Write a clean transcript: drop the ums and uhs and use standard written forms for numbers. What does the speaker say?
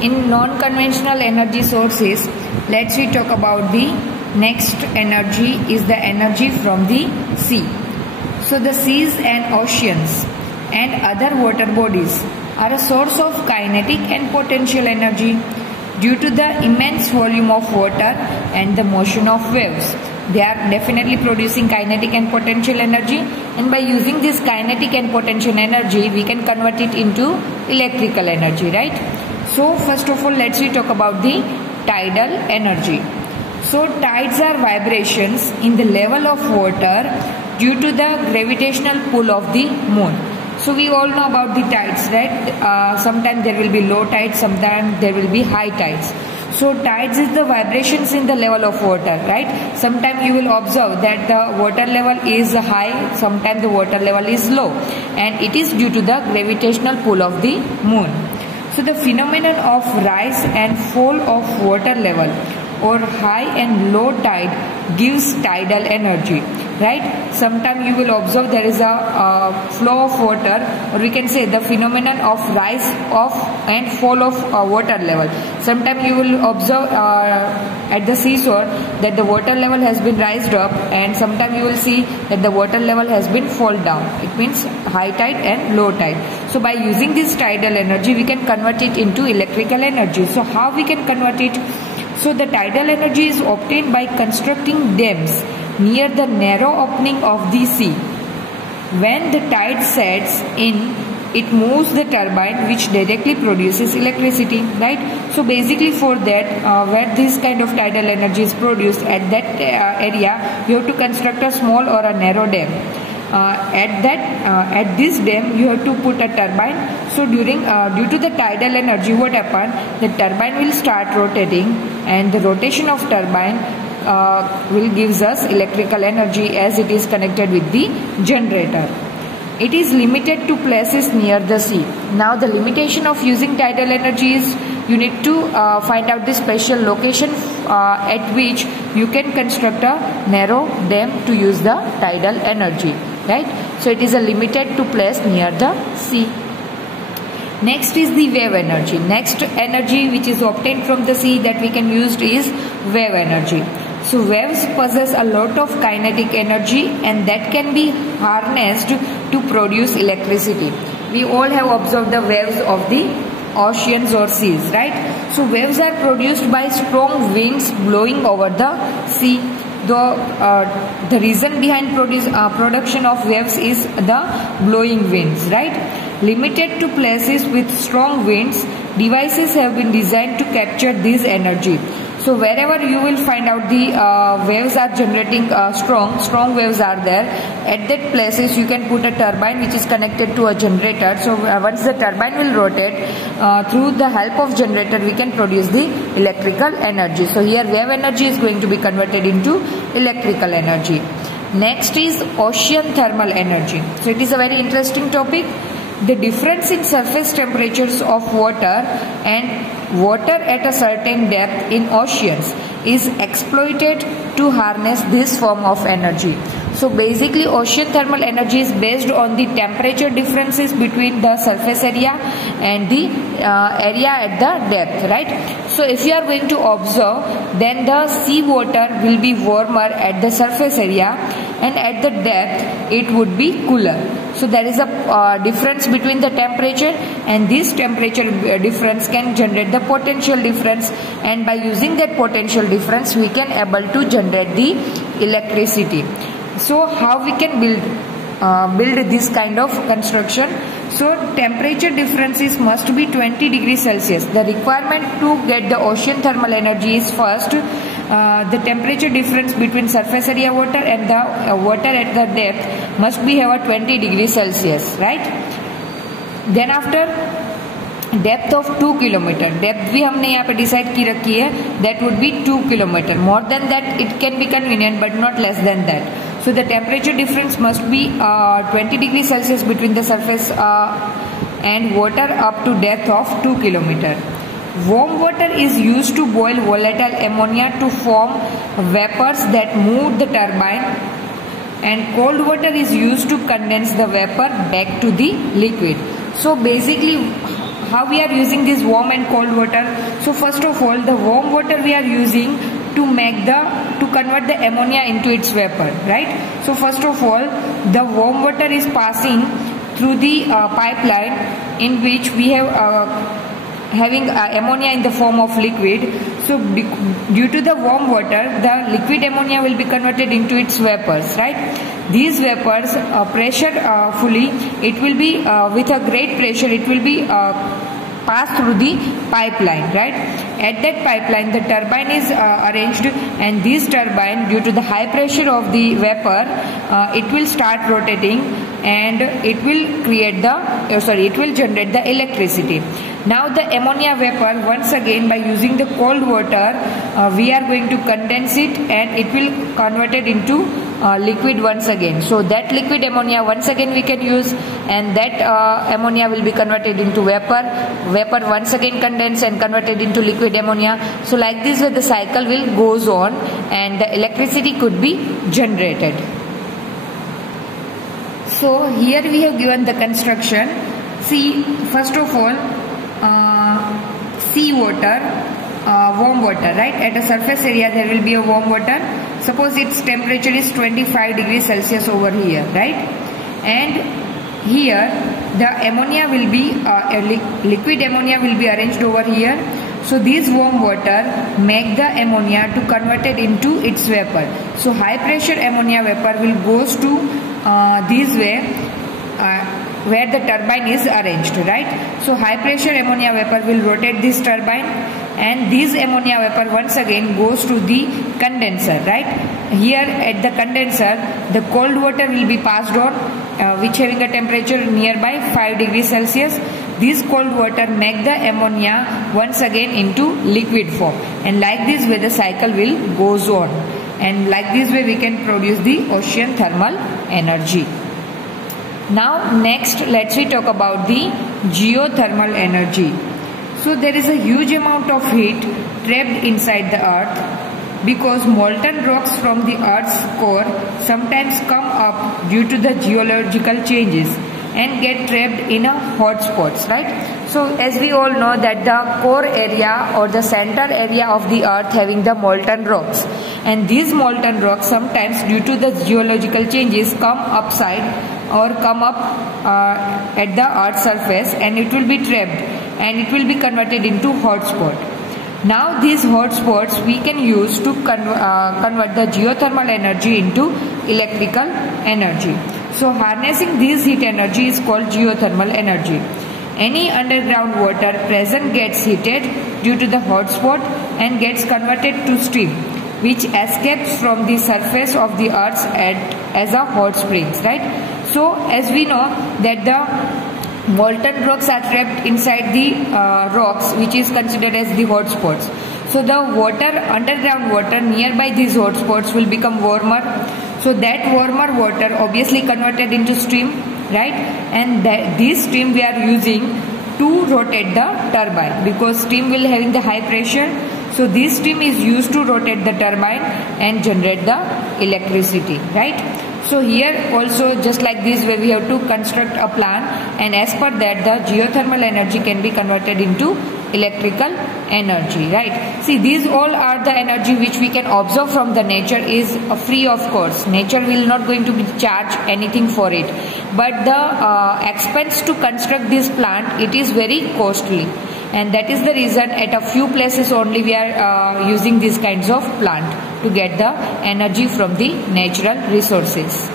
In non-conventional energy sources, let's we talk about the next energy is the energy from the sea. So the seas and oceans and other water bodies are a source of kinetic and potential energy due to the immense volume of water and the motion of waves. They are definitely producing kinetic and potential energy, and by using this kinetic and potential energy we can convert it into electrical energy, right? So first of all, let's we talk about the tidal energy. So tides are vibrations in the level of water due to the gravitational pull of the moon. So we all know about the tides, right? Sometimes there will be low tides, sometimes there will be high tides. So tides is the vibrations in the level of water, right? Sometimes you will observe that the water level is high, sometimes the water level is low, and it is due to the gravitational pull of the moon. So the phenomenon of rise and fall of water level or high and low tide gives tidal energy, right? Sometimes you will observe there is a flow of water, or we can say the phenomenon of rise of and fall of water level. Sometimes you will observe at the seashore that the water level has been raised up, and sometimes you will see that the water level has been fall down. It means high tide and low tide. So by using this tidal energy we can convert it into electrical energy. So how we can convert it? So the tidal energy is obtained by constructing dams near the narrow opening of the sea. When the tide sets in, it moves the turbine which directly produces electricity, right? So basically for that, where this kind of tidal energy is produced at that area, you have to construct a small or a narrow dam. At this dam you have to put a turbine. So due to the tidal energy, what happens? The turbine will start rotating, and the rotation of turbine will gives us electrical energy as it is connected with the generator. It is limited to places near the sea. Now the limitation of using tidal energy is you need to find out the special location at which you can construct a narrow dam to use the tidal energy, right? So it is a limited to place near the sea. Next is the wave energy. Next energy which is obtained from the sea that we can use is wave energy. So waves possess a lot of kinetic energy, and that can be harnessed to produce electricity. We all have observed the waves of the oceans or seas, right? So waves are produced by strong winds blowing over the sea. The reason behind production of waves is the blowing winds, right? Limited to places with strong winds, devices have been designed to capture this energy. So wherever you will find out the waves are generating strong waves are there, at that places you can put a turbine which is connected to a generator. So once the turbine will rotate, through the help of generator we can produce the electrical energy. So here wave energy is going to be converted into electrical energy. Next is ocean thermal energy. So it is a very interesting topic. The difference in surface temperatures of water and water at a certain depth in oceans is exploited to harness this form of energy. So basically ocean thermal energy is based on the temperature differences between the surface area and the area at the depth, right? So if you are going to observe, then the sea water will be warmer at the surface area, and at the depth it would be cooler. So there is a difference between the temperature, and this temperature difference can generate the potential difference, and by using that potential difference we can able to generate the electricity. So how we can build this kind of construction? So temperature differences must be 20 degrees Celsius. The requirement to get the ocean thermal energy is first the temperature difference between surface area water and the water at the depth must be have a 20 degrees Celsius, right? Then after depth of 2 kilometre, depth भी हमने यहाँ पे decide की रखी है, that would be 2 kilometre. More than that it can be convenient but not less than that. So the temperature difference must be 20 degrees Celsius between the surface and water up to depth of 2 km. Warm water is used to boil volatile ammonia to form vapors that move the turbine, and cold water is used to condense the vapor back to the liquid. So basically how we are using this warm and cold water. So first of all, the warm water we are using to convert the ammonia into its vapor, right? So first of all, the warm water is passing through the pipeline in which we have having ammonia in the form of liquid. So due to the warm water, the liquid ammonia will be converted into its vapors, right? These vapors fully, it will be with a great pressure, it will be pass through the pipeline, right? At that pipeline, the turbine is arranged, and this turbine, due to the high pressure of the vapor, it will start rotating, and it will create it will generate the electricity. Now the ammonia vapor, once again by using the cold water, we are going to condense it, and it will convert it into liquid once again. So that liquid ammonia once again we can use, and that ammonia will be converted into vapor once again condensed and converted into liquid ammonia. So like this way the cycle will goes on, and the electricity could be generated. So here we have given the construction. See, first of all, sea water, warm water, right? At a surface area there will be a warm water. Suppose its temperature is 25 degrees Celsius over here, right? And here the ammonia will be liquid ammonia will be arranged over here. So this warm water make the ammonia to convert it into its vapor. So high pressure ammonia vapor will goes to this way where the turbine is arranged, right? So high pressure ammonia vapor will rotate this turbine, and this ammonia vapor once again goes to the condenser, right? Here at the condenser, the cold water will be passed on, which having a temperature nearby 5 degrees Celsius. This cold water make the ammonia once again into liquid form, and like this way the cycle will goes on, and like this way we can produce the ocean thermal energy. Now next let's talk about the geothermal energy. So there is a huge amount of heat trapped inside the earth because molten rocks from the earth's core sometimes come up due to the geological changes and get trapped in a hot spots, right? So as we all know that the core area or the center area of the earth having the molten rocks, and these molten rocks sometimes due to the geological changes come upside or come up at the earth's surface, and it will be trapped and it will be converted into hot spot. Now these hot spots we can use to convert the geothermal energy into electrical energy. So harnessing this heat energy is called geothermal energy. Any underground water present gets heated due to the hot spot and gets converted to steam, which escapes from the surface of the earth as a hot springs, right? So as we know that the molten rocks are trapped inside the rocks, which is considered as the hot spots. So the underground water nearby these hot spots will become warmer. So that warmer water obviously converted into steam, right? And this steam we are using to rotate the turbine, because steam will having the high pressure. So this steam is used to rotate the turbine and generate the electricity, right? So here also just like this way we have to construct a plan, and as per that the geothermal energy can be converted into electrical energy, right? See, these all are the energy which we can observe from the nature is free of course. Nature will not going to be charged anything for it, but the expense to construct this plant, it is very costly, and that is the reason at a few places only we are using these kinds of plant to get the energy from the natural resources.